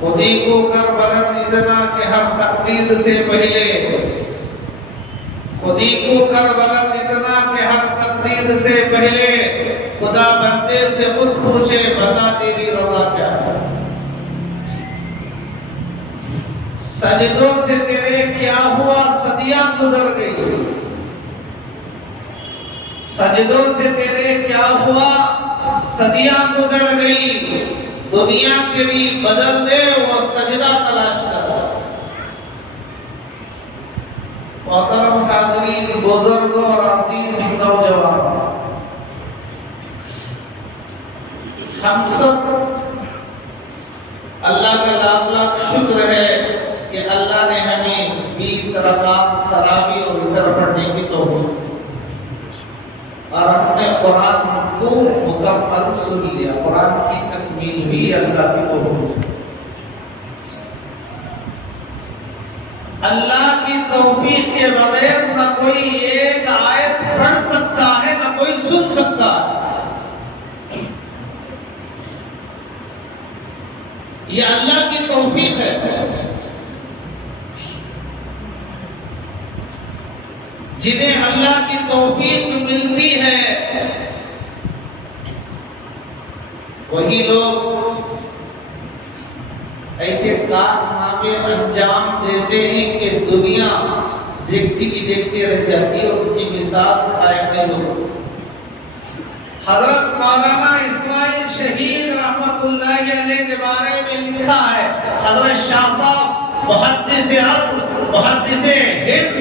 खुदी को कर बुलंद इतना कि हर तकदीर से पहले खुदी को कर बुलंद इतना कि हर तकदीर से पहले खुदा बंदे से खुद पूछे बता तेरी रज़ा क्या है सजदों से तेरे क्या हुआ सदियां गुजर गई सजदों से तेरे क्या हुआ सदियां गुजर गई दुनिया तेरी बदल दे वो सजदा तलाश कर मोहतरम हाज़रीन बुजुर्ग और अज़ीज़ नौजवान हम सब अल्लाह का लाख लाख शुक्र है कि अल्लाह ने हमें 20 रकात तरावी और इतर पढ़ने की तौफीक और हमने कुरान को मुकम्मल सुन लिया कुरान की तकमील भी अल्लाह की तौफीक अल्लाह की तौफीक के बगैर न कोई एक आयत पढ़ सकता है न कोई सुन सकता है ये अल्लाह की तौफीक है जिन्हें अल्लाह की तौफीक मिलती है वही लोग ऐसे कारनामे अंजाम देते हैं कि दुनिया देखती की देखते रह जाती है और उसकी मिसाल कायम नहीं हो सकती हजरत मौलाना इस्माइल शहीद रहमतुल्लाहि अलैह के बारे में लिखा है हजरत शाह साहब मुहद्दिस अस्र मुहद्दिस हिंद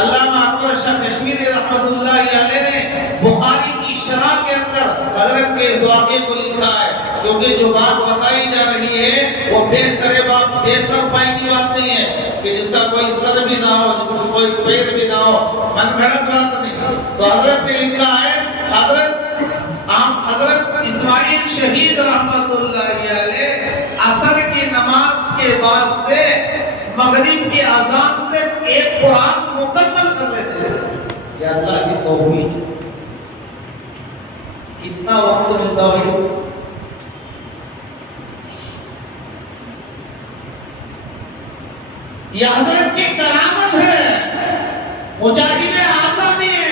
अल्लामा अकबर शाह कश्मीरी रहमतुल्लाहि अलैह ने बुखारी की शरह के अंदर हजरत के इस वाक़े को लिखा है क्योंकि जो बात बताई जा रही है वो बेसर पाई की बात नहीं है कि जिसका कोई सर भी ना हो जिसका कोई पैर भी ना हो मनगढ़ंत बात नहीं तो हजरत ने लिखा है, हजरत इस्माइल शहीद रहमतुल्लाहि अलैह असर की नमाज के बाद से मगरिब की अजान तक एक कुरान मुकम्मल कर लेते थे। या अल्लाह की तौफीक, कितना वक्त मिलता भाई। यह हजरत की करामत है, मुजाहिद आजादी है।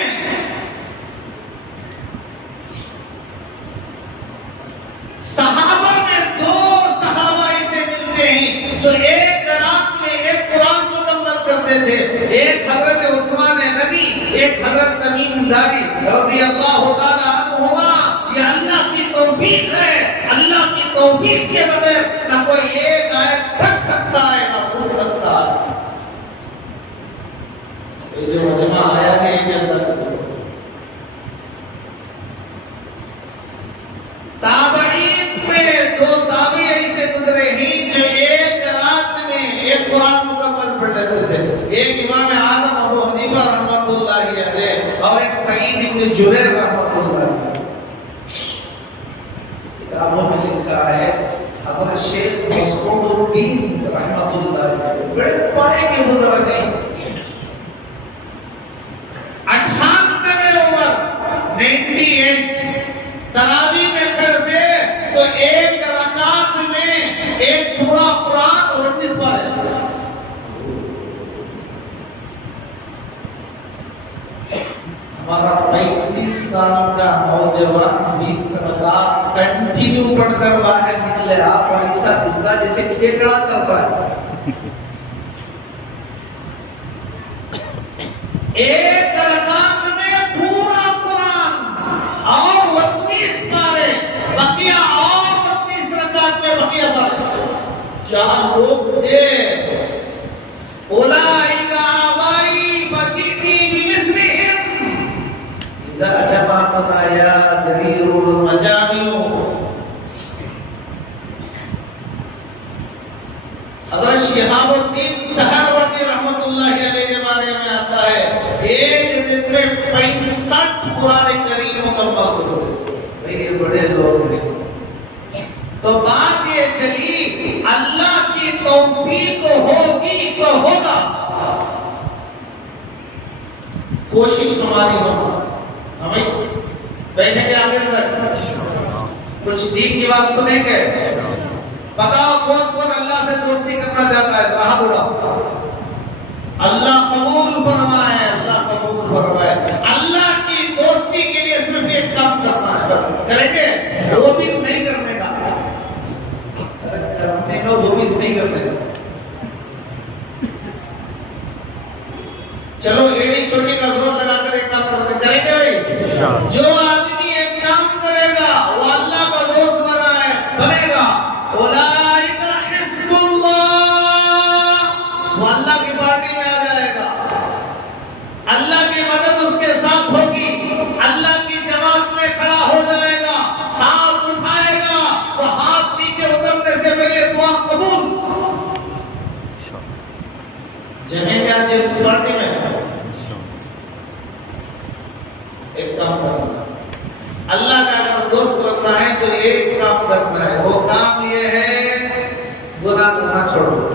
सहाबा में दो सहाबा इसे मिलते हैं जो एक रात में एक कुरान मुकम्मल करते थे। एक हजरत उस्मान गनी, एक हजरत तमीम दारी रज़ी अल्लाह ताला अन्हुमा। ये अल्लाह की तौफीक है, अल्लाह की तौफीक के बगैर न कोई एक आयत पढ़ सकता है ना सुन सकता है। ये जो मजमा आया है ये अल्लाह की ताबईन में दो ताबी ऐसे गुजरे हैं जो एक रात में एक कुरान मुकम्मल पढ़ लेते थे। एक इमाम आजम अबू हनीफा रहमतुल्लाहि अलैह और एक सईद इब्न जुबैर रहमतुल्लाहि अलैह। किताबों में लिखा है हजरत शेख मसऊदुद्दीन रहमतुल्लाहि अलैह बड़े पाए के बुजुर्ग हैं, 98 उम्र 98 तरावी में करते तो एक रकात में एक पूरा कुरान और 19 पारे। हमारा 35 साल का नौजवान 20 रकात कंटिन्यू पढ़कर बाहर निकले, आप ऐसा दिखता जैसे खेकड़ा चल रहा है। एक रकात में पूरा कुरान और 19 पारे, बकिया और 19 रकात में बकिया पारे। क्या लोग थे। उलाइका आबाई बजीती बिमिस्लिहिम इज़ा जमाअतना या जरीरुल मजामिउ। हज़रत शिहाबुद्दीन सहरवर्दी रहमतुल्लाहि अलैह के बारे में आता है एक दिन में 65 कुरान करीम मुकम्मल होते। ये बड़े लोग हैं। तो बात ये चली अल्लाह की तौफीक होगी तो होगा, कोशिश हमारी होगी। हमें बैठेंगे आगे तक कुछ दीन की बात सुनेंगे। बताओ कौन कौन अल्लाह से दोस्ती करना चाहता है? तो हाथ उठाओ। अल्लाह कबूल फरमाए, अल्लाह कबूल फरमाए। अल्लाह की दोस्ती के लिए सिर्फ एक काम करना है, बस करेंगे। वो भी नहीं करने का, करने का वो भी नहीं करने का। चलो एड़ी छोटी का जोर लगाकर एक काम करते, करेंगे भाई। जो आदमी एक काम करेगा वो अल्लाह का दोस्त बनेगा। उलाइका हिज़्बुल्लाह, वो अल्लाह की पार्टी में आ जाएगा। अल्लाह की मदद उसके साथ होगी, अल्लाह की जमात में खड़ा हो जाएगा। हाथ उठाएगा तो हाथ नीचे उतरने से पहले दुआ कबूल। जमेंगे आज इस पार्टी में। एक काम करना, अल्लाह का अगर दोस्त बनना है तो एक काम करना है। वो काम ये है गुनाह करना छोड़ दो।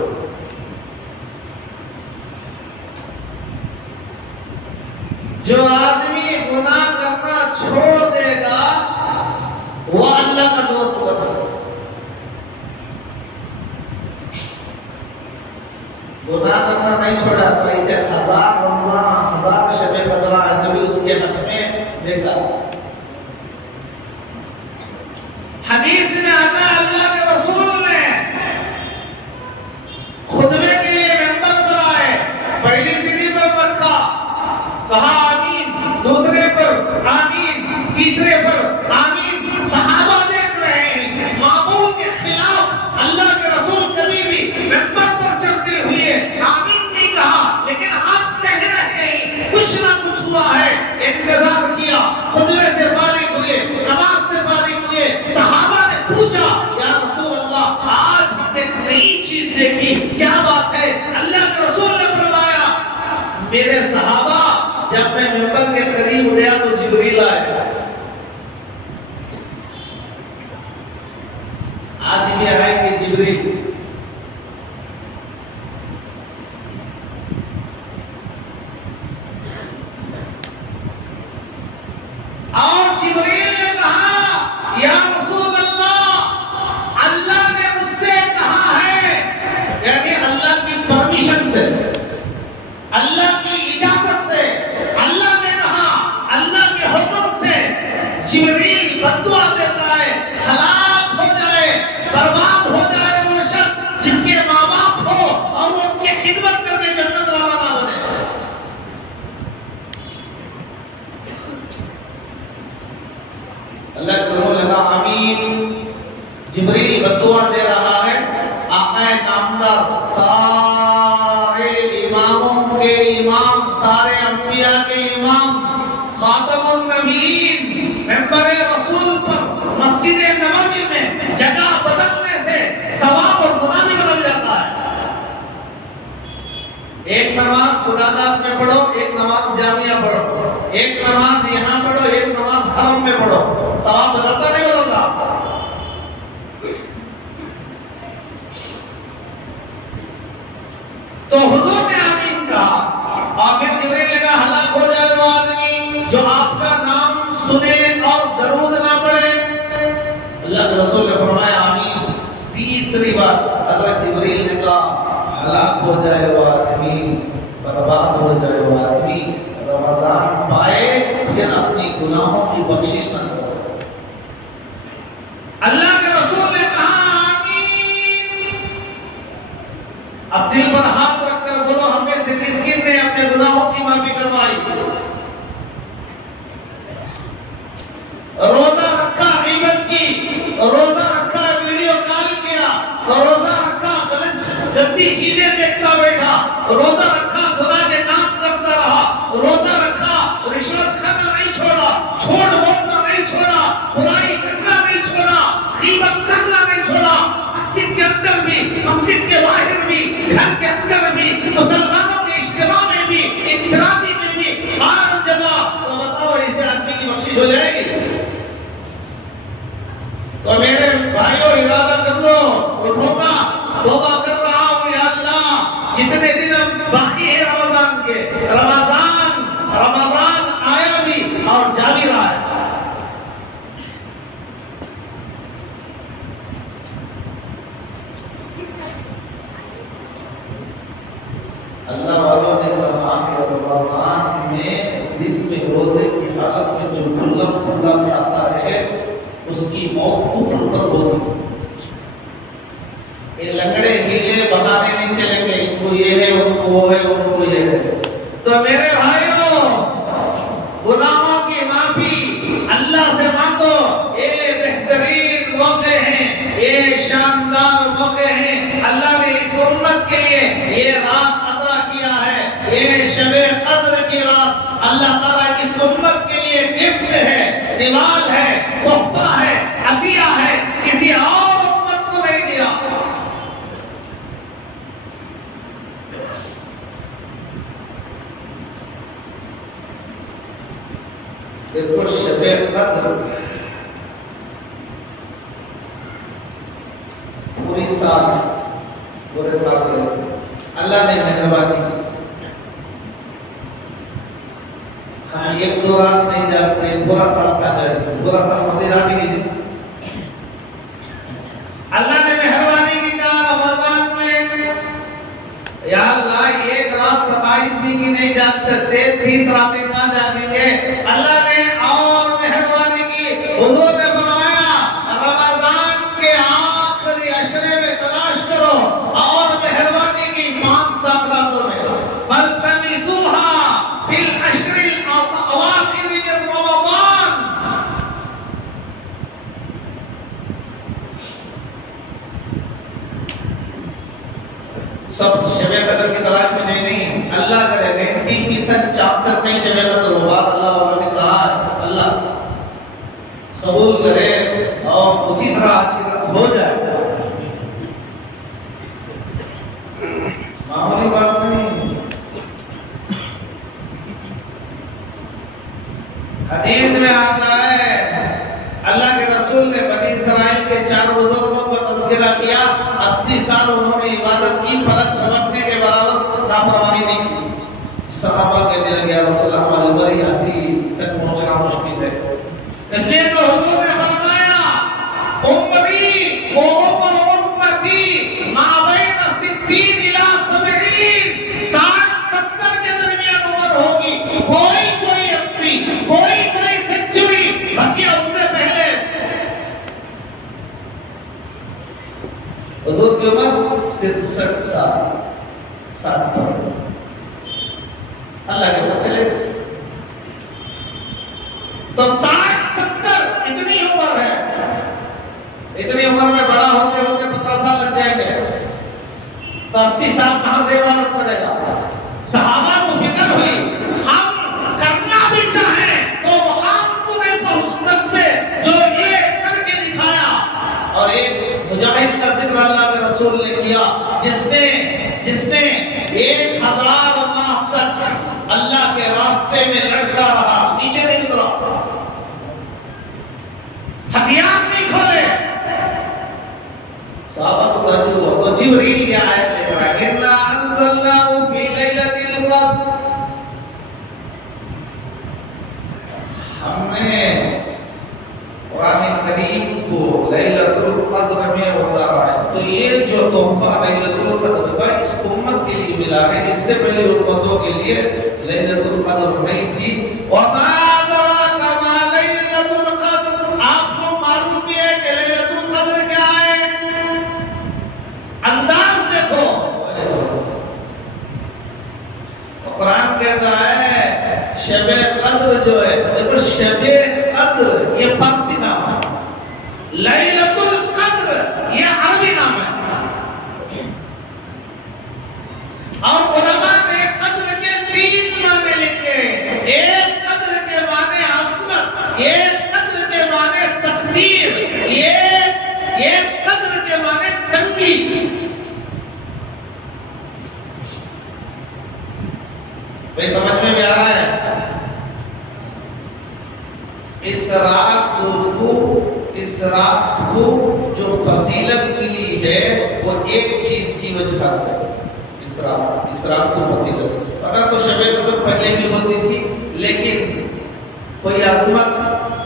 जो आदमी गुनाह करना छोड़ देगा वो अल्लाह का दोस्त बनेगा। गुनाह करना नहीं छोड़ा तो ऐसे 1000 रमजान 1000 शबे कदर है तो भी उसके हक में देगा। हदीस में आता है अल्लाह के रसूल ने खुतबे के लिए मिंबर पर आए, पहली सीढ़ी पर रखा, कहा आमीन, दूसरे पर आमीन, तीसरे पर आमीन। सहाबा देख रहे हैं, मामूल के खिलाफ अल्लाह के रसूल कभी भी मिंबर पर चढ़ते हुए आमीन नहीं कहा, लेकिन आज कह रहे हैं कुछ ना कुछ हुआ है। इंतजार किया, खुतबे से फारिग हुए, नमाज से फारिग हुए। सहाबा ने पूछा या रसूल अल्लाह आज हमने नई चीज देखी, क्या बात है? अल्लाह के रसूल ने फरमाया मेरे सहाबा जब मैं मिंबर के करीब अल्लाह के रसूल ने कहा आमीन। जिब्रील बद्दुआ दे रहा है, आका नामदार सारे इमामों के इमाम, सारे अंबिया के इमाम, खातमुन नबीन मेंबर रसूल पर मस्जिद नबवी में जगह बदलने से सवाब और गुनाह भी बदल जाता है। एक नमाज खुदादात में पढ़ो, एक नमाज जामिया पढ़ो, एक नमाज यहाँ पढ़ो, एक नमाज हरम में पढ़ो, सवाब बदलता नहीं बदलता? तो हुजूर ने आमीन कहा और फिर जिब्रील ने कहा हलाक हो जाए वो आदमी जो आपका नाम सुने और दरूद ना पढ़े। अल्लाह के रसूल ने फरमाया आमीन। तीसरी बार हजरत जिब्रील ने कहा हलाक हो जाए वो आदमी, बर्बाद हो जाए वो आदमी, रमजान पाए फिर अपनी गुनाहों की बख्शिश न करे। अल्लाह के रसूल ने कहा आमीन। अब दिल पर हाथ रखकर बोलो हम में से किस किन ने अपने गुनाहों की माफी करवाई? रोजा रखा गीबत की, रोजा रखा वीडियो कॉल किया, रोजा रखा गंदी चीजें देखता बैठा, रोजा रखा गुनाह के काम करता रहा, रोजा रखा रिश्वत खाना नहीं छोड़ा, झूठ बोलना नहीं छोड़ा, बुराई करना नहीं छोड़ा, गीबत करना नहीं छोड़ा, मस्जिद के अंदर भी, मस्जिद के बाहर भी, घर के अंदर भी, मुसलमानों के इज्तिमा में भी, इन्फिरादी में भी, हर जगह। तो बताओ ऐसे आदमी की बख्शिश हो जाएगी? तो मेरे भाइयों इरादा कर लो, उठूंगा, तौबा कर रहा हूं या अल्लाह, जितने दिन बाकी है रमजान के, रमजान आया भी और जा भी रहा है। अल्लाह वालों ने कहा कि रमजान में दिन में रोजे की हालत में जो खुला खाता है उसकी मौत कुफ्र पर होगी। ये लंगड़े हीले बहाने नहीं चलेंगे, इनको ये है, उनको वो है, उनको ये है। तो मेरे भाइयों, गुनाहों की माफी अल्लाह से मांगो। ये बेहतरीन मौके हैं, ये शानदार मौके हैं। अल्लाह ने इस उम्मत के लिए ये रात अता किया है, ये शबे कद्र की रात अल्लाह ताला इस उम्मत के लिए गिफ्ट है, निवाल है, तोहफा है, अतिया है, किसी और उम्मत को नहीं दिया। देखो शबे कद्र पूरे साल अल्लाह ने मेहरबानी की। हम एक दो रात नहीं जाते, पूरा साल का जाए, पूरा साल मस्जिद आने की। अल्लाह ने मेहरबानी की, कहा रमजान में या अल्लाह एक रात 27वीं की नहीं जाग सकते, 30 रातें कहां जागेंगे? अल्लाह ने और मेहरबानी की, हुजूर ने फरमाया रमजान के आखिरी अशरे में तलाश करो और मेहरबानी की 5 रातों में फल्तमिसूहा फिल अशरिल अवाखिर मिन रमजान। सब शबे कदर की तलाश में जाए नहीं, अल्लाह करे 90% चांसेस नहीं शबे कदर हो। बात अल्लाह वालों ने कहा है, अल्लाह कबूल करे और उसी तरह आज की रात हो जाए। मामूली बात नहीं। हदीस में आता है अल्लाह के रसूल ने बनी इस्राइल के 4 बुजुर्गों का तज़किरा किया। 80 साल उन्होंने इबादत की, फलक झपकने के बराबर नाफरमानी नहीं की। सहाबा कहने लगे रसूलुल्लाह अलवरी 80 तक पहुंचना मुश्किल है। इसलिए तो हुजूर ने फरमाया उम्मती वो उम्मती माबैन 60 इला 70, 60-70 के दरमियान उम्र होगी। कोई 80, कोई सेंचुरी, बाकी उससे पहले हुजूर की उम्र 63 साल, 60 अल्लाह के पास चले तो 60-70 इतनी इतनी उम्र में बड़ा होते होते 15 साल लग जाएंगे, तो 80 साल कहां से इबादत करेगा? सहाबा को फिक्र हुई, हम करना भी चाहें तो मुकाम को नहीं पहुंच सकते जो ये करके दिखाया। और एक मुजाहिद का जिक्र अल्लाह के रसूल ने किया, जिसने 1000 माह तक अल्लाह के रास्ते में लड़ता रहा, नीचे नहीं उतरा, हथियार नहीं खोले। सहाबा को ताज्जुब हुआ, तो जिब्रील ये आयत लेकर आए, इन्ना अंज़लनाहु फी लैलतिल क़द्र, हमने कुरान करीम को लैलतुल क़द्र में उतारा है। तो ये जो तोहफा लैलतुल क़द्र का इस उम्मत के लिए मिला है, इससे पहले उम्मतों के लिए लैलतुल क़द्र नहीं थी। और कुरान कहता है शबे कद्र जो है, देखो शबे कद्र ये फारसी नाम है, लैलतुल कद्र ये अरबी नाम है। और उलमा ने कद्र के 3 माने लिखे, एक कद्र के माने असमत, एक कद्र के माने तकदीर, ये कद्र के माने तंगी। भाई समझ में भी आ रहा है? इस रात को जो फजीलत मिली है वो एक चीज की वजह से, इस रात को फजीलत, वरना तो शबे कद्र पहले भी होती थी, लेकिन कोई अजमत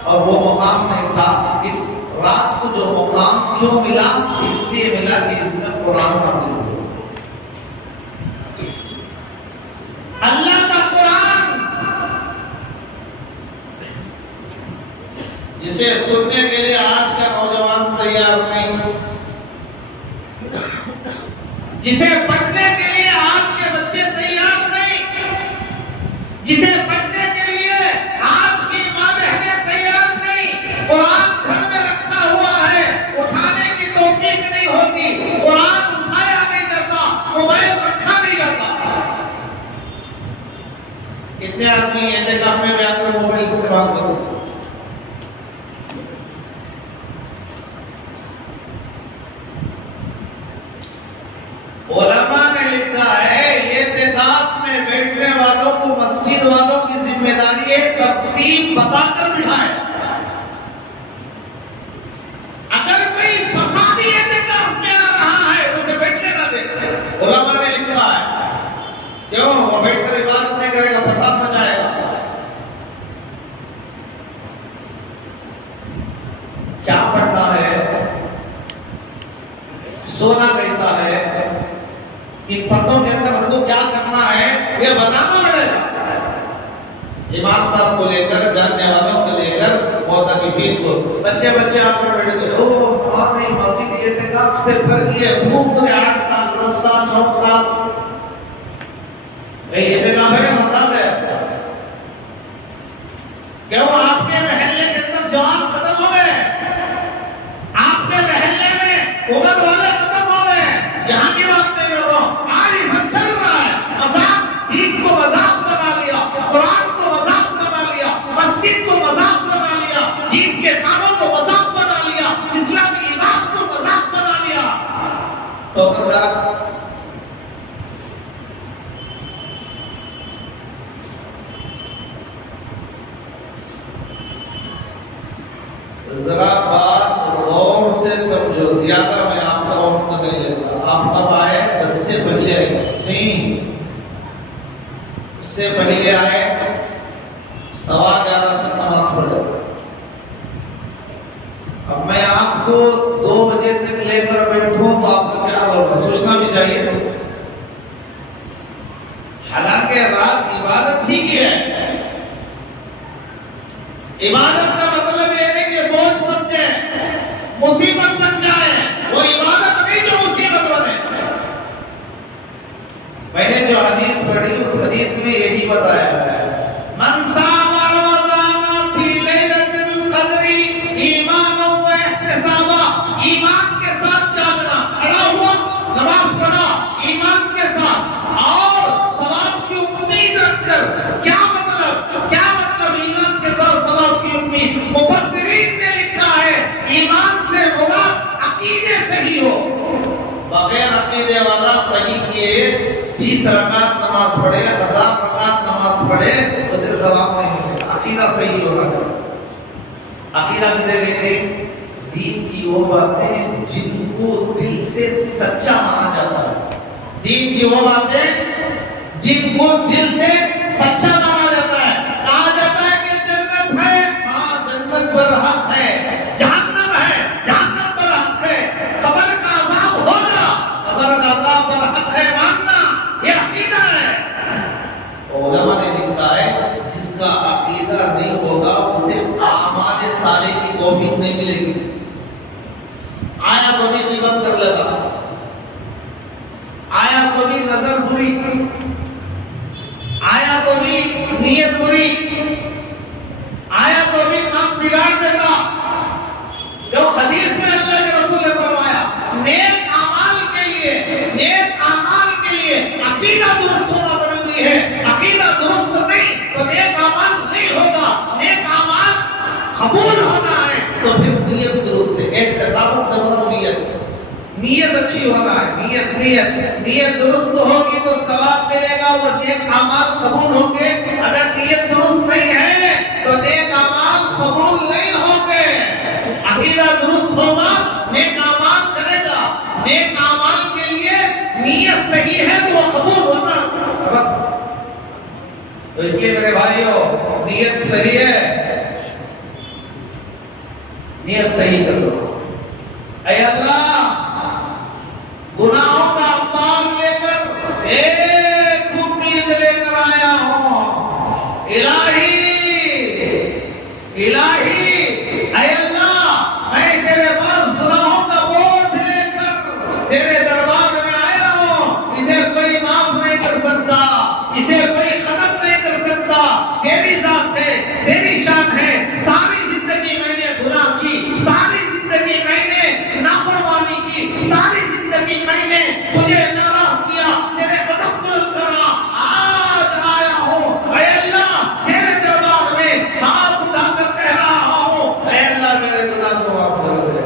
और वो मुकाम नहीं था। इस रात को जो मुकाम क्यों मिला? इसलिए मिला कि इसमें कुरान नाज़िल हुआ। अल्लाह का कुरान जिसे सुनने के लिए आज का नौजवान तैयार नहीं, जिसे पढ़ने के लिए आज के बच्चे तैयार नहीं, जिसे पढ़ने के लिए आज की मां बहनें तैयार नहीं। कुरान घर में रखा हुआ है, उठाने की तौफीक नहीं होती, कुरान उठाया नहीं जाता, मोबाइल रखा नहीं जाता। कितने आदमी एहतिकाफ में भी आकर मोबाइल इस्तेमाल करते हैं? उलमा ने लिखा है एहतिकाफ में बैठने वालों को मस्जिद वालों की जिम्मेदारी है तरतीब बताकर बिठाएं। अगर कोई फसादी एहतिकाफ में आ रहा है तो उसे बैठने ना दें। उलमा ने लिखा है, क्यों? वो बैठकर इबादत नहीं करेगा, फसाद मचाएगा। क्या पढ़ना है, सोना कैसा है, इन पर्दों के अंदर हमको क्या करना है, ये बताना पड़ेगा। इमाम साहब को लेकर, जानने वालों को लेकर, मोतकिफीन को, बच्चे आकर बैठ गए, ओ हमारी मस्जिद एहतिकाफ से भर गई है, घूम रहे 8 साल 10 साल 9 साल। एहतिकाफ है मजाक है? क्यों? आपके महल्ले के अंदर जवान खत्म हो गए, आपके महल्ले में उम्र वाले खत्म हो गए। यहाँ की बात नहीं कर रहा हूँ, आज ही चल रहा है मजाक, दीन को मजाक बना लिया, कुरान को मजाक बना लिया, मस्जिद को मजाक बना लिया, दीन के कामों को मजाक बना लिया, इस्लामी लिबास को मजाक बना लिया। तो जरा बात गौर से समझो, ज्यादा मैं आपका वक्त नहीं लेता। आप कब आए? 10 से पहले आए नहीं, इससे पहले आए 11:15 तक नमाज पढ़ो। अब मैं आपको 2 बजे तक लेकर बैठूं तो आपका क्या होगा, सोचना भी चाहिए। हालांकि रात इबादत ही की है, इबादत का मतलब ये नहीं कि बोझ समझे, मुसीबत बन जाए, वो इबादत नहीं जो मुसीबत बने। मैंने जो हदीस पढ़ी उस हदीस में यही बताया है, मन सामा रमज़ान फी लैलतिल क़द्री ईमानन व इहतिसाबा, ईमान 20 रकात नमाज पढ़े, 1000 रकात नमाज पढ़े, उसे सवाब नहीं मिलेगा। अकीदा सही होना चाहिए। अकीदा किसे कहते हैं? दीन की वो बातें जिनको दिल से सच्चा माना जाता है। दीन की वो बातें जिनको दिल से सच्चा माना जाता है। कहा जाता है कि जन्नत है, हाँ जन्नत पर हक है, जहन्नम है, जहन्नम पर हक है, कब्र का अज़ाब होगा, कब्र का अज़ाब पर हक है मानना, ये अकीदा है। उलमा ने लिखा है जिसका अकीदा नहीं होगा उसे आमाल साले की तौफीक नहीं मिलेगी। आया तो भी गिबत कर लेता, आया तो भी नजर बुरी, आया तो भी नीयत बुरी, आया तो भी काम बिगाड़ देता। जो हदीस में अल्लाह के रसूल ने फरमाया नेक अमाल के लिए अकीदा दुरुस्त होना जरूरी है। अकीदा दुरुस्त नहीं तो नेक अमाल नहीं होगा। नेक अमाल कबूल होना है तो फिर नीयत दुरुस्त है। एक तसाबुत जबरत नीयत अच्छी होना है। नीयत दुरुस्त होगी तो सवाब मिलेगा, वो नेक अमाल कबूल होंगे। अगर नीयत दुरुस्त नहीं है तो नेक अमाल कबूल नहीं होंगे। अकीदा दुरुस्त होगा, नेक अमाल करेगा, नेक अमाल के लिए नीयत सही है तो वो कबूल होना। तो इसलिए मेरे भाइयों नीयत सही है, नीयत सही करो। ऐ अल्लाह गुनाहों का अंबार लेकर एक उम्मीद लेकर आया हूं। इलाही इलाही ऐ अल्लाह मैं तेरे पास गुनाहों का बोझ लेकर तेरे दरबार में आया हूं। इसे कोई माफ नहीं कर सकता, इसे कोई खत्म नहीं कर सकता। तेरी जात है, तेरी शान है। सारी जिंदगी मैंने गुनाह की, सारी जिंदगी मैंने नाफरमानी की, सारी जिंदगी मैंने तुझे नाराज किया, तेरे कदम बुलंद करा। आज आया हूँ ऐ अल्लाह तेरे दरबार में हाथ उठाकर कह रहा हूँ ऐ अल्लाह मेरे गुनाह को माफ कर दे।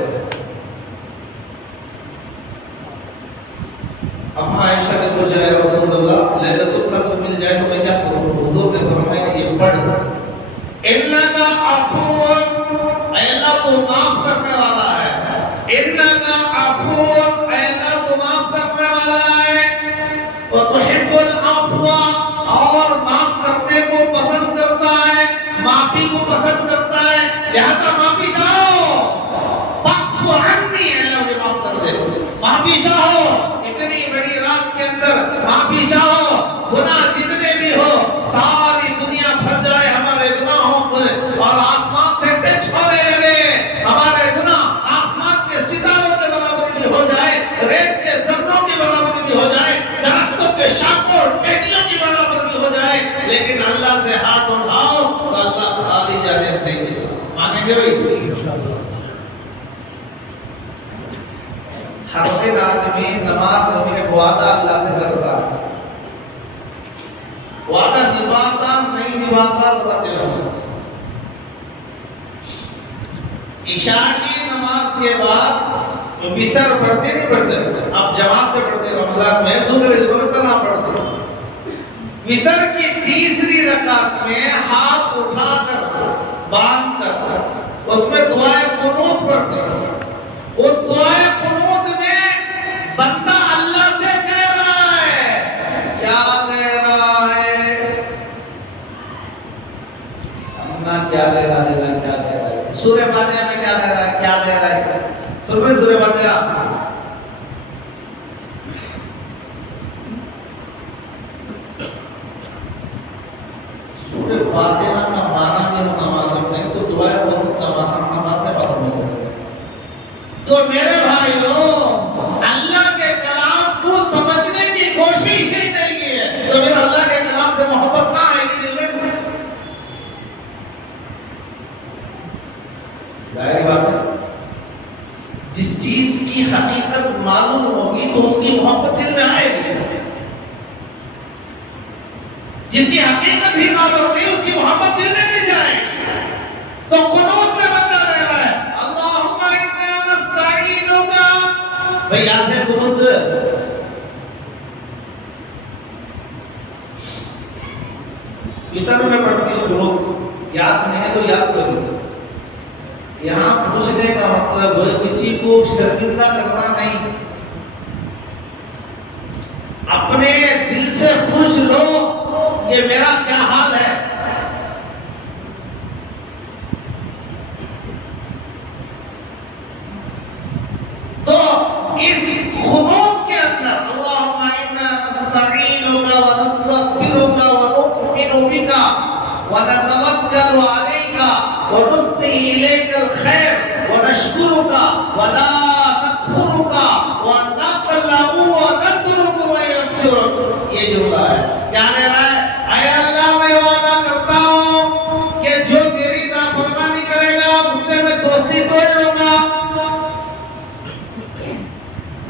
अम्मा आयशा ने पूछा या रसूलल्लाह लैलतुल कद्र मिल जाए तो मैं क्या करूँ? हुजूर ने फरमाया ये पढ़ इन्नका अफून ऐ अल्लाह तू माफ करने वाला है। इन्नका अफून ऐ अल्लाह तू माफ करने वाला है। व तुहिब्बुल अफ़्वा और माफ करने को पसंद करता है, माफी को पसंद करता है। लिहाजा माफी चाहो, फ़अफ़ु अन्नी ऐ अल्लाह मुझे माफ कर दे। माफी चाहो, इतनी बड़ी रात के अंदर माफी चाहो। गुनाह जितने भी हो सारी दुनिया भर जाए हमारे गुनाहों को और आसमान से टच होने लगे, हमारे गुनाह आसमान के सितारों के बराबर भी हो जाए, रेत के जर्रों के बराबर भी हो जाए, दरख्तों के शाखों टहनियों की बराबर भी हो जाए, लेकिन अल्लाह से हाथ उठाओ तो अल्लाह खाली जाने नहीं देगा। मानेंगे भाई? हर दिन आदमी नमाज में वादा अल्लाह से करता है, वादा निभाता नहीं निभाता जरा दिल। ईशा की नमाज के बाद वितर पढ़ते नहीं पढ़ते, अब जमात से पढ़ते, रमजान में दूसरे दिनों में तना पढ़ते। वितर की तीसरी रकात में हाथ उठाकर बांध कर उसमें दुआए कुनूत पढ़ते। उस दुआए कुनूत में बंदा अल्लाह से कह रहा है, क्या कह रहा है? अपना क्या लेना देना, क्या दे रहा है? सूर्य फातिहा में क्या दे रहा है, क्या दे रहा है? सूर्य फातिहा सूर्य फातिहा का माना भी होना मालूम नहीं तो दुआए कुनूत का माना नमाज से मालूम नहीं। तो मेरे भाइयों अल्लाह के कलाम को समझने की कोशिश ही नहीं की है तो फिर अल्लाह के कलाम से मोहब्बत कहाँ आएगी दिल में? जाहिर बात है, जिस चीज की हकीकत मालूम होगी तो उसकी मोहब्बत दिल में आएगी। जिसकी हकीकत ही मालूम नहीं उसकी मोहब्बत दिल में नहीं जाएगी। तो कुनूत में बंदा रह रहा है, अल्लाहुम्मा इन्ना नस्तईनुका, भाई याद है कुनूत? याद नहीं है तो याद करो। यहाँ पूछने का मतलब किसी को शर्मिंदा करना नहीं, अपने दिल से पूछ लो कि मेरा क्या हाल है। तो इस खुनूत के अंदर अल्लाहुम्मा इन्ना नस्तईनुका व नस्तगफिरुका व नु'मिनु बिका व नतवक्कलु अलैका व नुस्नी इलैकल खैर व नशकुरुका व ला नकफुरुका व नक़लउ व नतरुकु व यगफिरुक। ये जुमला है, क्या कह रहा है? ऐ अल्लाह, मैं वादा करता हूं कि जो तेरी नाफरमानी करेगा उससे मैं दोस्ती तोड़ लूंगा।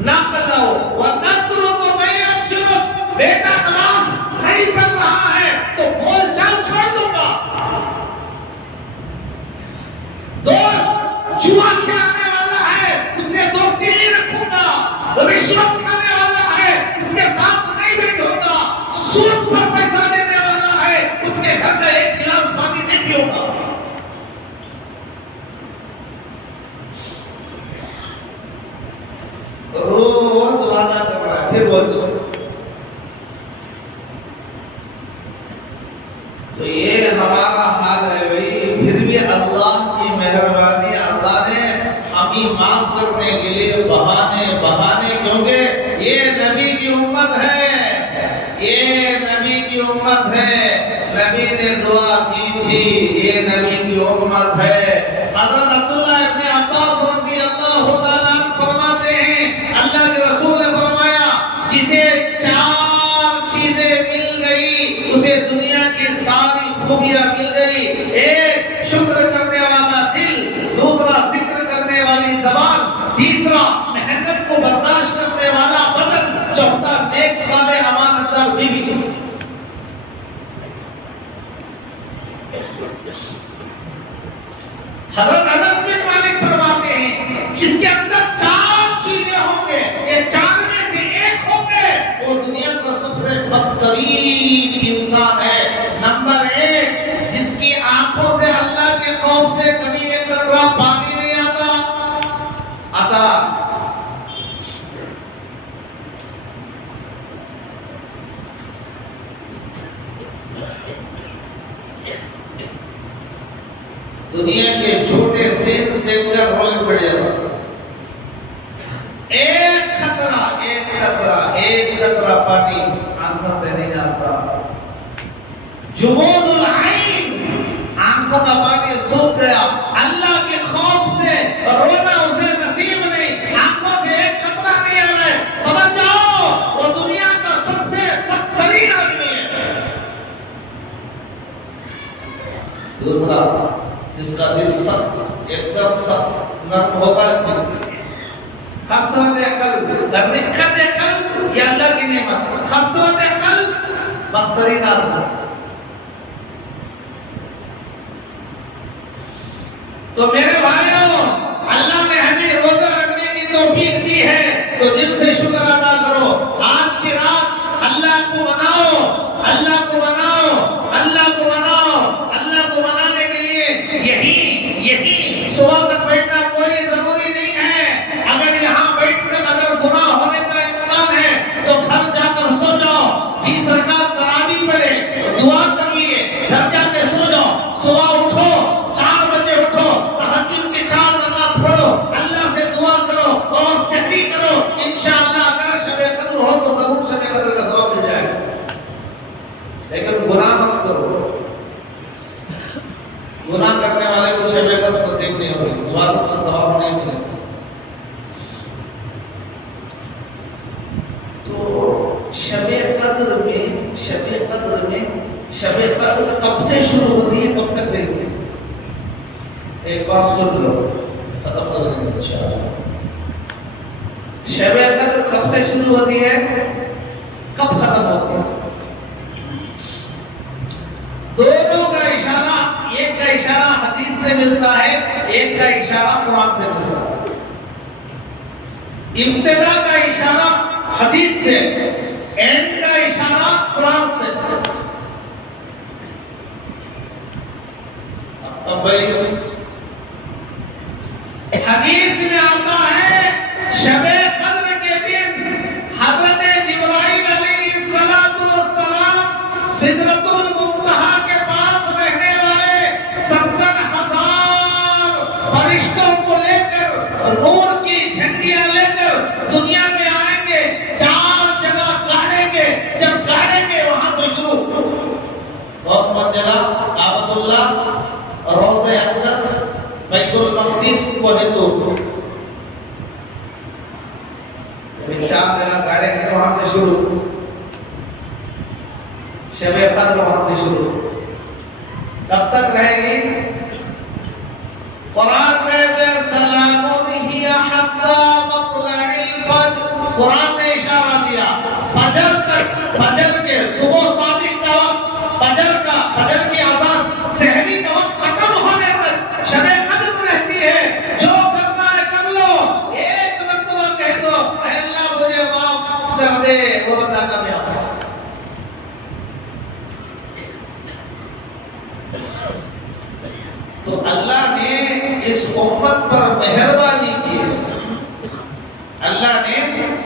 नक़लउ व नतरुकु व यगफिरुक। बेटा नमाज नहीं पढ़ रहा है तो बोल चाल छोड़ दूंगा। दोस्त जुआ खिलाने वाला है उससे दोस्ती नहीं रखूंगा। रिश्वत खाने वाला है उसके साथ नहीं बैठूंगा। सूद पर पैसा देने वाला है उसके घर का एक गिलास पानी नहीं पीऊंगा। रोज वादा कर रहा है, फिर बोल। तो ये हमारा हाल है भाई। फिर भी अल्लाह की मेहरबानी, अल्लाह ने हमें माफ करने के लिए बहाने बहाने, क्योंकि ये नबी की उम्मत है, ये नबी की उम्मत है। नबी ने दुआ की थी, ये नबी की उम्मत है। हज़रत अब्दुल्लाह इब्न अब्बास रज़ियल्लाहु ताला अन्हु फरमाते हैं, अल्लाह के रसूल ने फरमाया, जिसे चार चीजें मिल गई उसे दुनिया की सारी खूबियां मिल गई। एक, शुक्र करने वाला दिल, दूसरा जिक्र करने वाली ज़बान, तीसरा मेहनत को बर्दाश्त करने वाला बदन, चौथा नेक साले अमानतदार बीवी। हज़रत अनस बिन मालिक फरमाते हैं, जिसके अंदर चार चीजें होंगे, ये चार में से एक होंगे, वो दुनिया का सबसे बदतरीन इंसान है। नंबर एक, जिसकी आंखों से अल्लाह के खौफ से कभी एक कतरा पानी नहीं आता। दुनिया के छोटे सेंध देखकर रोने पड़ जाता। एक खतरा पानी आंखों से नहीं जाता। जुमूदुल आइन, आंखों का पानी सूख गया। अल्लाह के खौफ से रोना उसे नसीब नहीं, आंखों से एक खतरा नहीं आ रहा है, समझ जाओ वो दुनिया का सबसे बदतरीन आदमी है। दूसरा, जिसका दिल सख्त, एकदम सख्त नर्म होगा, खसवत कल्ब, रिक्कत कल्ब, ये अल्लाह की नेमत। खसवत कल्ब बदतरीन आदमी। तो मेरे भाइयों, अल्लाह ने हमें रोजा रखने की तौफीक दी है, तो दिल से शुक्र अदा करो। आज की रात अल्लाह को मनाओ, अल्लाह को मनाओ, अल्लाह को मनाओ। अल्लाह को मनाने के लिए यही सुबह तक बैठना कोई जरूरी नहीं है। अगर यहाँ बैठकर अगर गुनाह होने का इम्कान है तो घर जाकर सो जाओ, 20 रकात तरावी पढ़े, दुआ कर लिए, घर जाके सो जाओ। सुबह उठो, 4 बजे उठो, तहज्जुद के 4 रकात पढ़ो, अल्लाह से दुआ करो और सहरी करो। इंशाअल्लाह अगर शब-ए कद्र हो तो जरूर शब-ए कद्र का सवाब मिल जाएगा। लेकिन गुनाह मत करो। गुनाह करने वाले को शब-ए कद्र नसीब नहीं होगी, इबादत का सवाब नहीं मिलेगा। तो शब-ए कद्र कब से शुरू होती है, कब तक रहती है? एक बात सुन लो, खत्म कर देंगे इंशाअल्लाह। शब-ए कद्र कब से शुरू होती है, कब खत्म होती है? दोनों का इशारा, एक का इशारा हदीस से मिलता है, एक का इशारा कुरान से मिलता है। इब्तिदा का इशारा हदीस से, एंड का इशारा कुरान से। अब भाई हदीस में आता है शबे कद्र के दिन हजरत जिब्राइल अलैहिस्सलातु वस्सलाम सिदरतुल मुंतहा के पास रहने वाले 70,000 फरिश्तों को लेकर नूर की झंडियां लेकर दुनिया में आएंगे। 4 जगह गाड़ेंगे, जब गाड़ेंगे वहां से शुरू कौन जगह काबतुल्लाह, रोज़े अक़दस, बैतुल मक़दिस को हिंदू 4 जगह गाड़ेंगे वहां से शुरू, शबे कद्र वहां से शुरू। कब तक रहेगी? कुरान कहते हैं सलामुन हिया हत्ता मत्लइल फज्र। कुरान ने इशारा दिया फजर तक, फजर के सुबह सादिक का वक्त, फजर की आजान, सहरी का वक्त खत्म होने तक शबे कद्र रहती है। जो करना है कर लो, एक मर्तबा कह दो अल्लाह मुझे माफ कर दे, वो बंदा कामयाब है। तो अल्लाह ने इस उम्मत पर मेहरबानी की है, अल्लाह ने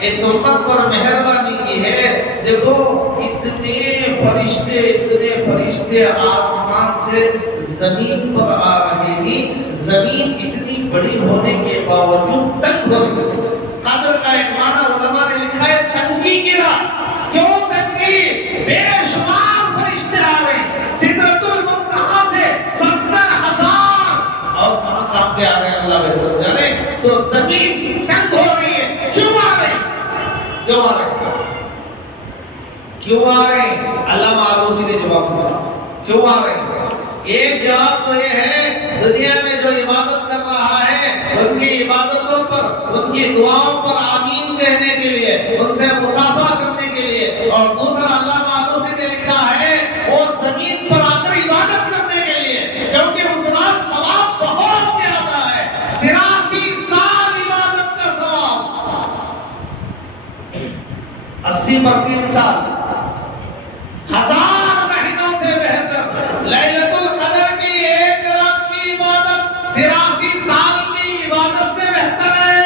इस उम्मत पर मेहरबानी की है। देखो इतने फरिश्ते आसमान से जमीन पर आ रहे हैं, जमीन इतनी बड़ी होने के बावजूद तंग हो रही है। कद्र का एक माना उलमा ने लिखा है तंगी की रात। क्यों तंगी? बेशुमार फरिश्ते आ रहे हैं सिदरतुल मुंतहा से 70,000, और कहां के आ रहे हैं अल्लाह बेहतर जाने। तो जमीन तंग हो रही है। क्यों आ रहे? क्यों आ रहे? क्यों आ रहे? अल्लामा आलूसी ने जवाब दिया क्यों आ रहे? एक जवाब तो ये है दुनिया में जो इबादत कर रहा है उनकी इबादतों पर, उनकी दुआओं पर आमीन कहने के लिए, उनसे मुसाफा करने के लिए। और दूसरा अल्लामा आलूसी ने लिखा है वो जमीन पर आकर इबादत करने के लिए, क्योंकि उसका सवाब बहुत ज्यादा है। 83 साल इबादत का सवाब, 80 पर 3 साल, 1000 महीनों से बेहतर। लैलतुल कद्र की एक रात की इबादत 83 साल की इबादत से बेहतर है।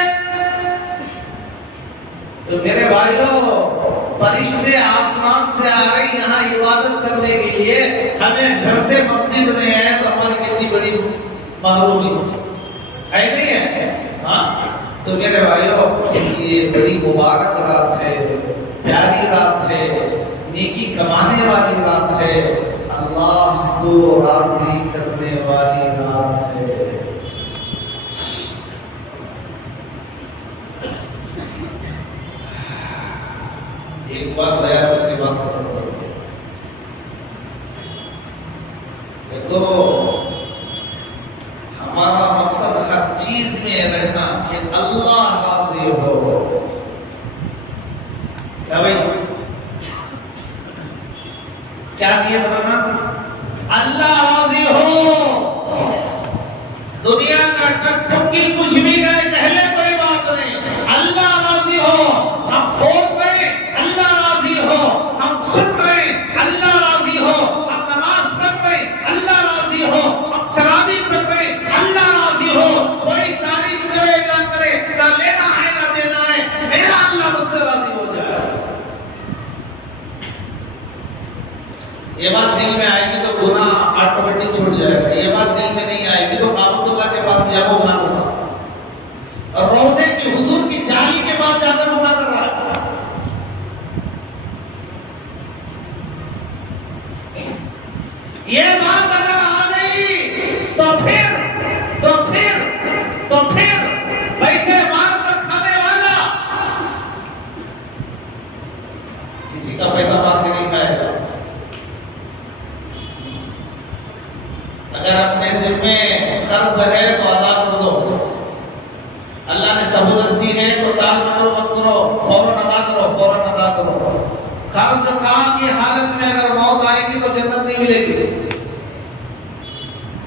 तो मेरे भाइयों, फरिश्ते आसमान से आ रहे यहाँ इबादत करने के लिए, हमें घर से मस्जिद नहीं है तो हमारी कितनी बड़ी महरूमी है, नहीं है? हाँ, तो मेरे भाइयों इसलिए बड़ी मुबारक रात है, प्यारी रात है, नेकी कमाने वाली रात है, अल्लाह को राजी करने वाली रात है। एक बात बयान करके बात खत्म करूंगा। देखो हमारा मकसद हर चीज में रहना कि अल्लाह राजी हो। क्या भाई? क्या नियत रखना? अल्लाह राजी हो। दुनिया का टकटकी कुछ भी गए पहले कोई बात नहीं, अल्लाह राजी हो। हम बोल रहे अल्लाह राजी हो, हम सुन रहे अल्लाह राजी हो, हम नमाज पढ़ रहे अल्लाह राजी हो, हम तरावीह पढ़ रहे अल्लाह राजी हो। कोई तारीफ करे ना करे, ना लेना है ना देना है, मेरा अल्लाह मुझसे राजी हो जाए। ये बात दिल में आएगी तो गुनाह ऑटोमेटिक छूट जाएगा। ये बात दिल में नहीं आएगी तो काबतुल्लाह के पास गया वो गुनाह होगा, और रोज़े की हुजूर की जाली के पास जाकर गुनाह कर रहा है। ये बात अगर आ गई तो फिर पैसे मार कर खाने वाला किसी का पैसा मार के नहीं खाएगा। अगर अपने जिम्मे कर्ज है तो अदा कर दो। अल्लाह ने सहूलत दी है तो टाल मटोल मत करो, फौरन अदा करो, फौरन अदा करो। कर्ज खा की हालत में अगर मौत आएगी तो जन्नत नहीं मिलेगी।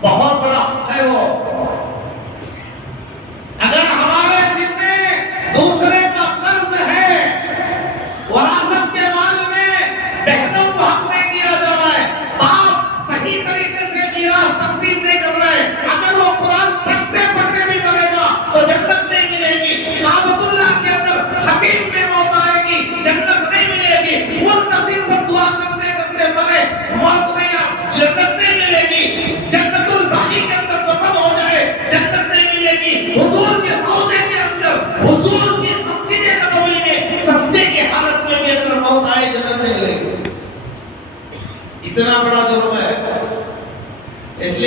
बहुत बड़ा हक है वो। अगर हमारे जिम्मे दूसरे का कर्ज है, वरासत के माल में बहनों को हक नहीं दिया जा रहा है, बाप सही तरीके से मीरास तकसीम नहीं कर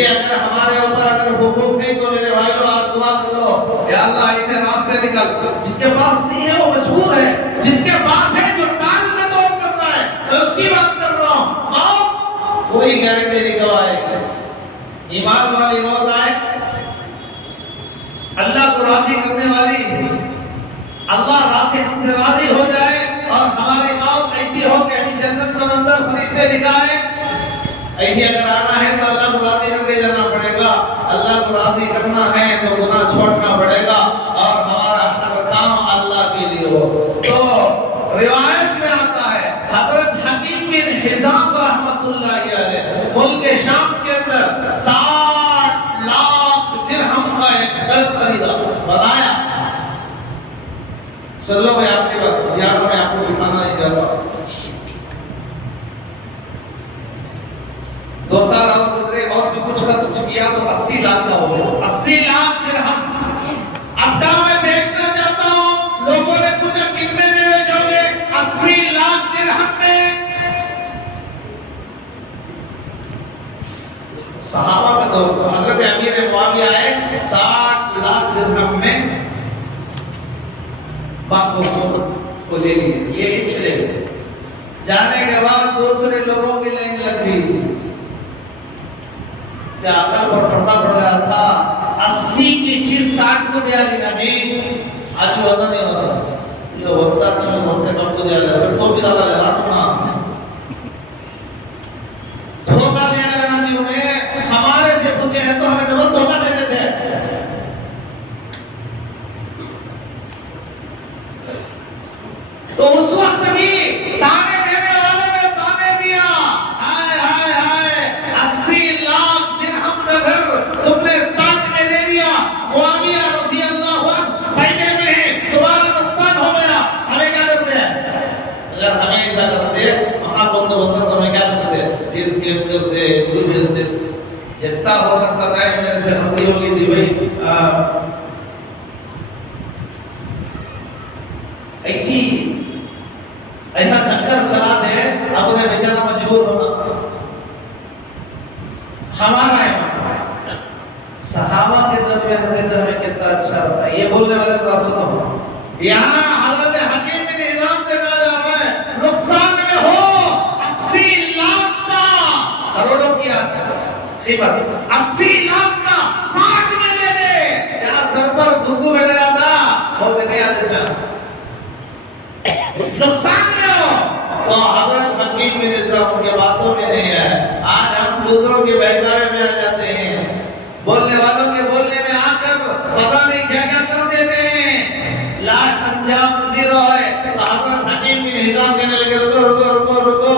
अगर हमारे ऊपर अगर हुकूक है तो मेरे भाइयों आज दुआ कर लो, या अल्लाह ऐसे रास्ते निकल। जिसके पास नहीं है वो मजबूर है, जिसके पास है जो टाल में दौड़ कर रहा है, मैं उसकी बात कर रहा हूँ। मौत कोई गारंटी नहीं गवाए। ईमान वाली मौत आए, अल्लाह को राजी करने वाली, अल्लाह राजी हमसे राजी हो जाए और हमारी मौत ऐसी हो कि हमें जन्नत का मंजर फरिश्ते दिखाए। ऐसी अगर आना है तो अल्लाह को राजी करके जाना पड़ेगा। अल्लाह को राजी करना है तो गुनाह छोड़ना पड़ेगा और हमारा हर काम अल्लाह के लिए हो। तो रिवायत में आता है हजरत हकीम बिन हिजाम रहमतुल्लाहि अलैह मुल्क शाम के अंदर 60 लाख दिरहम का एक घर खरीदा, बनाया। चलो भाई आपकी बात ज्यादा मैं आपको दिखाना नहीं चाहता। 2 साल और गुजरे और भी कुछ किया तो 80 लाख का हो गया। 80 लाख दिरहम। अब मैं बेचना चाहता हूं, लोगों ने पूछा कितने में बेचोगे? 80 लाख दिरहम में। सहाबा का दौर तो हजरत अमीर मुआविया आए 60 लाख दिरहम में बात को ले लिए, ये चले गए। जाने के बाद दूसरे लोगों की लाइन लग गई। क्या अकल पर पर्दा पड़ गया था? 80 की चीज 60 को दिया लेना जी। आज भी होता नहीं होता, ये होता अच्छा होते कम को दिया लेना, सबको भी डाला लेना तुम धोखा दिया लेना जी उन्हें। हमारे से पूछे हैं तो हमें डबल धोखा दे देते हैं। तो उस वक्त भी ताने देने वालों ने ताने दिया, हाय हाय हाय 80 लाख दिरहम का घर तुमने 60 में दे दिया। मुआविया रज़ी अल्लाहु अन्हु फायदे में है, तुम्हारा नुकसान हो गया, हमें क्या करते हैं? अगर हमें ऐसा करते महाबंद बंद तो हमें क्या करते? केस करते, कोई भेजते। जितना हो सकता था मेरे से गलती होगी थी भाई, ऐसी ऐसा चक्कर चला दे, अब उन्हें बेचारा मजबूर होना। हमारा ईमान सहाबा के दरमियान होते तो हमें कितना अच्छा लगता है। ये बोलने वाले तो सुनो, यहाँ हजरत हकीम बिन हिजाम से कहा जा रहा है नुकसान में हो 80 लाख का, करोड़ों की कीमत 80 लाख का 60 में ले ले। यहाँ सर पर गुग्गू बैठ गया था, बोलते नहीं आते नुकसान में हो। तो हजरत हकीम बिन हिजाम के बातों में नहीं है। आज हम दूसरों के बहकावे में आ जाते हैं, बोलने वालों के बोलने में आकर पता नहीं क्या क्या कर देते हैं, लास्ट अंजाम जीरो है। तो हजरत हकीम बिन हिजाम कहने लगे रुको रुको रुको रुको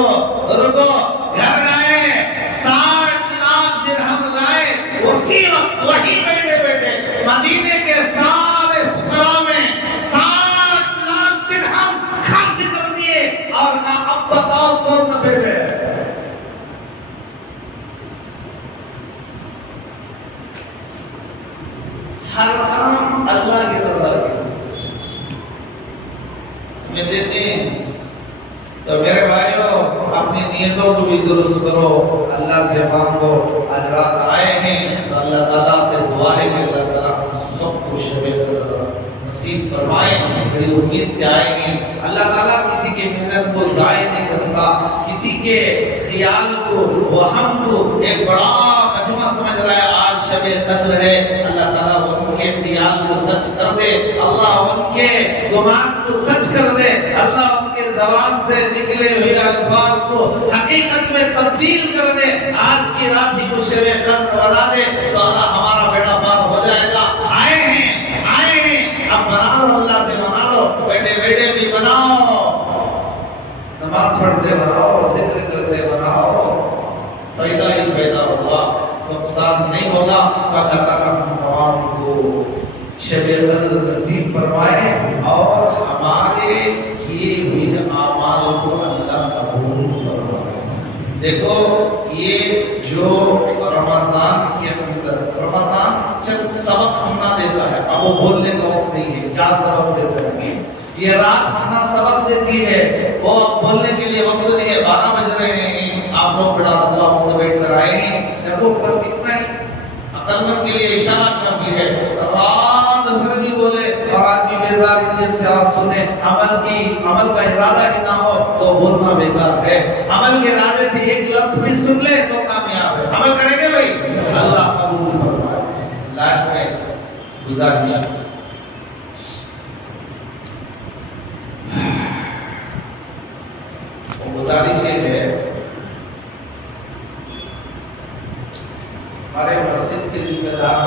रुको, घर गए 60 लाख दिरहम लाए। उसी वक्त वही बैठे बैठे मदीने के सारे फुकरा में 60 लाख दिरहम खर्च कर दिए और कहा अब बताओ कौन न बैठे। हर काम अल्लाह की रज़ा के में देते हैं। तो मेरे भाइयों अपनी नियतों को भी दुरुस्त करो, अल्लाह से मांगो। आज रात आए हैं तो अल्लाह ताला से दुआ है कि अल्लाह ताला सबको शबे कदर नसीब फरमाए। बड़ी उम्मीद से आए हैं, अल्लाह ताला किसी के मेहनत को ज़ाय नहीं करता, किसी के ख्याल को वहम को एक बड़ा मजमा समझ रहा है। आज शबे कद्र है, अल्लाह ताला उनके ख्याल को सच कर दे, अल्लाह उनके गुमान को सच कर दे, अल्लाह उनके ज़बान से निकले हुए अल्फाज को हकीकत में तब्दील कर दे। आज की रात ही को शबे कद्र बना दे तो अल्लाह हमारा बेड़ा पार हो जाएगा। आए हैं, अब बना लो, अल्लाह से बना लो, बैठे बैठे भी बनाओ, नमाज पढ़ते बनाओ, जिक्र करते बनाओ, फायदा ही फायदा होगा, नुकसान नहीं होगा। अल्लाह ताला हम तमाम को शबे कद्र नसीब फरमाए और हमारे किए हुए आमाल को अल्लाह कबूल फरमाए। देखो ये जो रमजान के अंदर रमजान चंद सबक हमना देता है, अब वो बोलने का वक्त नहीं है। क्या सबक देता है? ये रात हमना सबक देती है, वो बोलने के लिए वक्त नहीं है। 12 बज रहे हैं, आप लोग बड़ा बैठ कर आए हैं। देखो बस इतना ही सुन्नत के लिए इशारा करती है। रात भर भी बोले और आदमी बेजारी से आज सुने, अमल का इरादा ही ना हो तो बोलना बेकार है। अमल के इरादे से एक लफ्ज भी सुन ले तो कामयाब है। अमल करेंगे भाई, अल्लाह कबूल फरमाए। लास्ट में गुजारिश, गुजारिश है हमारे मस्जिद के जिम्मेदार